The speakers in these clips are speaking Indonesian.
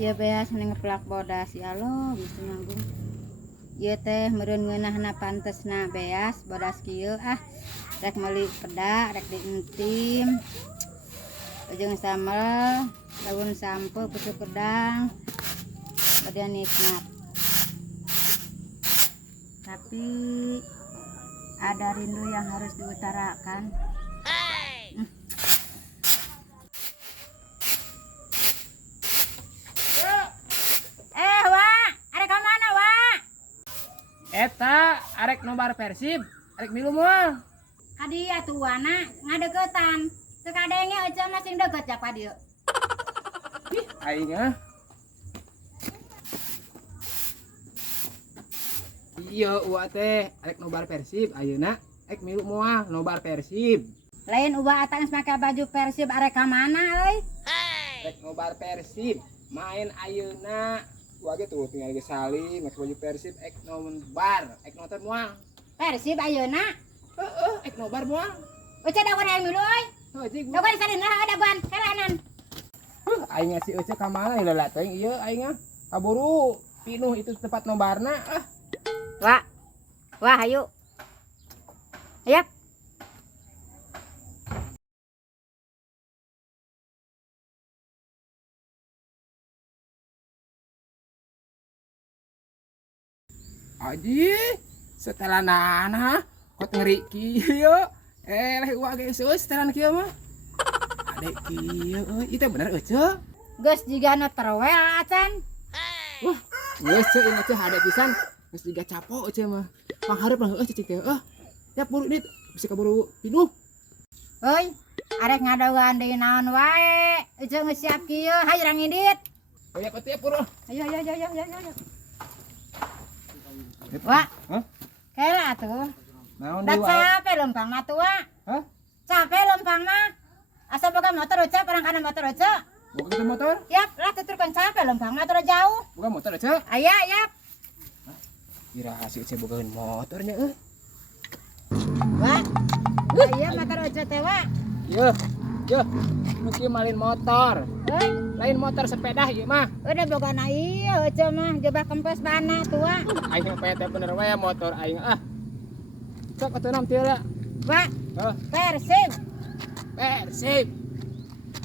Ya beas ngeplak bodas ya lo bisa nanggung. Ieu teh meureun ngeunahna pantesna beas bodas kieu rek meuli peda rek dientim. Jeung sambel daun sampo pucuk gedang kemudian nikmat. Tapi ada rindu yang harus diutarakan. Eta arek nobar Persib, arek milu moal. Kadieu tuana ngadeukeutan. Teu kadenge aja masing deukeut jak ka dieu. Ih, aing ah. Iya, uwa teh arek nobar Persib, ayeuna arek milu moal nobar Persib. Lain ubah atang make baju Persib arek ka mana euy? Arek nobar Persib, main ayeuna. Gua ge tuh tinggal ge salih make baju Persib ek nobar, ek nonton moal. Persib ayeuna? Heeh, ek nobar moal. Uca dagon aya milu euy. Heuh, Dagon sarina dagon heranan. Aing ngasih euceuk ka mana heula teuing ieu aing ah. Kaburu pinuh itu tempat nobarna ah. Wah hayu. Hayap. Aji, setelah nana, kot ngeri kieu. Leh uang geus setelan kieu mah. Adek kieu, itu bener euceuk. Geus jigana terwel acan. Wah, geus ceu ieu teh hade pisan. Geus jiga capo euceuk mah. Pangharep lah cicing teh. Ya buru ini bisa kaburu pinuh. Heuy, arek ngadawan deui naon wae. Euceuk geus siap kieu, hayu urang ngidit. Ya pati buru. Ayo. Wah. Hah? Kela atuh. Naon Da deui wae? capek lempang mah tua. Hah? Capek lempang mah. Asa boga motor euceuk orang kana motor euceuk. Buka kita motor? Yap, lah tuturkeun capek lempang mah atuh jauh. Buka motor euceuk. Aya, yap. Kira hasil euceuk bogaeun motornya Wah. Iya motor euceuk teh, Wah. Yeuh. Nu kieu malin motor. Heuy, Lain motor sepeda ieu mah. udah boga na ieu euceuk mah jebak kempes bana tua. Aing mah teh bener we motor aing Sok atuh nam teu lah. Wah, Heuh, Persib. Persib.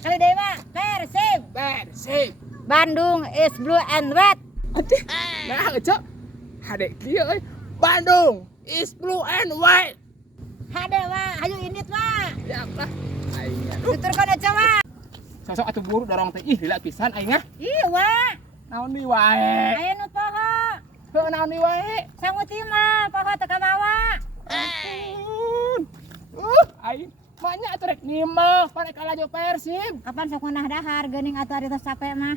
Kali deui, Wah, Persib. Persib. Bandung is blue and white. Aduh. Nah, cok. Hade kieu euy. Bandung is blue and white. Hade, Wah, hayu indit, Wah. Ya lah. Aing Tuturkeun euceuk, Wah. sosok atuh buru dorong teh ih lila pisan aing Ih, Wah. Naon deui wae. Aya nu poho. Heuh naon deui wae. Sanguti mah poho teu ka bawa. Ampun. Aing maknya atuh rek nimel pan ek laju Persib. Kapan sok ngeunah dahar geuning atuh ari tos capek mah.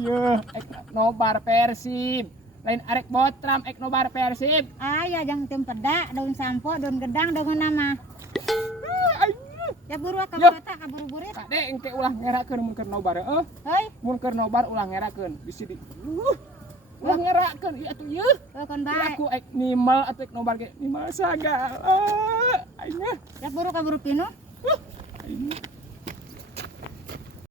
Yeuh, ek nobar Persib. Lain arek botram ek nobar Persib. Aya jang tim peda, daun sampo, daun gedang, daun nama. Ya buru ka Yup. eta kaburu burit. Kade engke ulah ngerakeun mun keur nobar heuh. Heuy, Mun keur nobar ulah ngerakeun di sini. Ulah ngerakeun ieu atuh ieu. kon bae. Aku ek nimel atuh ek nobar ge nimel sagala. Aing Ya buru kaburu pinuh. aing